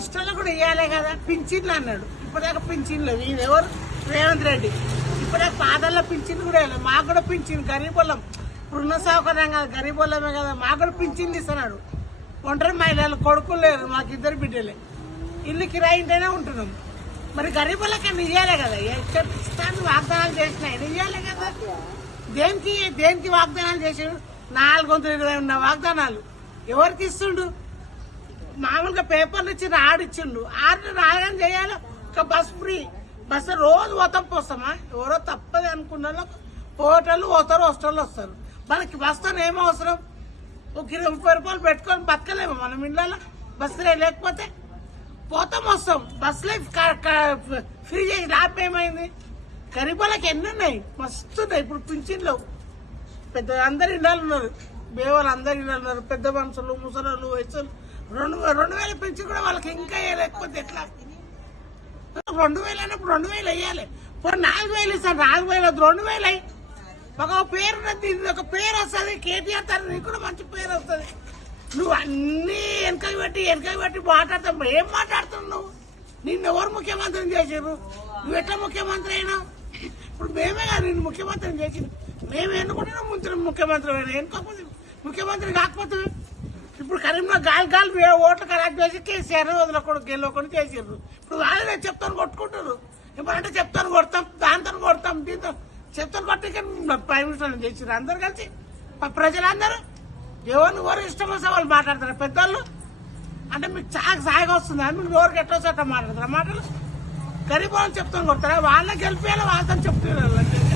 ఇప్పుడు కూడా ఇవ్వాలి కదా పింఛన్లు అన్నాడు ఇప్పటిదాకా పింఛన్లు ఇది ఎవరు రేవంత్ రెడ్డి ఇప్పటిదాకా పాదల్లో పింఛన్ కూడా ఇవ్వలేదు మాకు కూడా పింఛన్ గరీబ్ వాళ్ళం ఇప్పుడున్న సౌకర్యం కదా గరీబ్ కదా మాకు కూడా పింఛన్ ఇస్తున్నాడు ఒంటరి మహిళలు కొడుకులు లేరు మాకు ఇద్దరు బిడ్డలే ఇల్లు కిరాయింటేనే ఉంటున్నాం మరి గరీబ్ వాళ్ళకి ఇవ్వాలి కదా ఇష్టాన్ని వాగ్దానాలు చేసిన ఆయన ఇవ్వాలి కదా దేనికి దేనికి వాగ్దానాలు చేసాడు నాలుగు వందల ఇరవై ఉన్న వాగ్దానాలు ఎవరికి ఇస్తుండు మామూలుగా పేపర్లు ఇచ్చి రాడిచ్చిండు ఆర్డర్ రాగానే చేయాలి ఒక బస్ ఫ్రీ బస్ రోజు పోతాం పోస్తామా ఎవరో తప్పది అనుకున్న పోటలు పోతారు హోస్టల్ వస్తారు మనకి బస్తో ఏం అవసరం ఒక ఇరవై ముప్పై రూపాయలు పెట్టుకొని బతకలేము మనం ఇళ్ళలో బస్సు లేకపోతే పోతాం వస్తాం బస్ లైఫ్ ఫ్రీ చేసి డాప్ ఏమైంది గరీబాలకు ఎన్ని ఉన్నాయి మస్తు ఉన్నాయి ఇప్పుడు పింఛన్లో పెద్ద అందరు ఇండాలు ఉన్నారు బేవాళ్ళు అందరు ఇండాలు ఉన్నారు పెద్ద మనుషులు ముసలు వయసులు రెండు రెండు వేలు పెంచి కూడా వాళ్ళకి ఇంకా వేయలేకపోతే ఎట్లా రెండు వేలు అయినప్పుడు రెండు వేలు వేయాలి ఇప్పుడు నాలుగు వేలు ఇస్తాను నాలుగు వేలు వద్దు రెండు వేలు అయ్యి ఒక పేరు ఒక పేరు వస్తుంది కేటీఆర్ తర్వాత నీకు కూడా మంచి పేరు వస్తుంది నువ్వు అన్నీ వెనకకి పెట్టి వెనకకి పెట్టి మాట్లాడతావు ఏం మాట్లాడుతున్నావు నువ్వు నిన్ను ఎవరు ముఖ్యమంత్రిని చేసారు నువ్వు ఎట్లా ముఖ్యమంత్రి అయినా ఇప్పుడు మేమే కాదు నిన్ను ముఖ్యమంత్రిని చేసి మేము ఎన్నుకుంటున్నాం ముందు ముఖ్యమంత్రి అయినా ఎన్నుకోకపోతే ముఖ్యమంత్రి కాకపోతే ఇప్పుడు కరీంనగర్ గాలి గాలి ఓట్లు కరాక్ చేసి కేసీఆర్ వదలకూడదు గెలవకుండా చేసారు ఇప్పుడు వాళ్ళే చెప్తాను కొట్టుకుంటారు ఇప్పుడు అంటే చెప్తాను కొడతాం దాంతో కొడతాం దీంతో చెప్తాను కొట్టక ప్రైమ్ మినిస్టర్ చేసారు అందరు కలిసి ప్రజలందరూ ఎవరిని ఎవరు ఇష్టం వస్తే వాళ్ళు మాట్లాడతారు పెద్దవాళ్ళు అంటే మీకు చాలా సాగా వస్తుంది మీకు నోరుకి ఎట్లా వస్తే అట్లా మాట్లాడతారు మాటలు గరీబ్ వాళ్ళని చెప్తాను కొడతారా వాళ్ళని గెలిపేయాలి వాళ్ళతో చెప్తున్నారు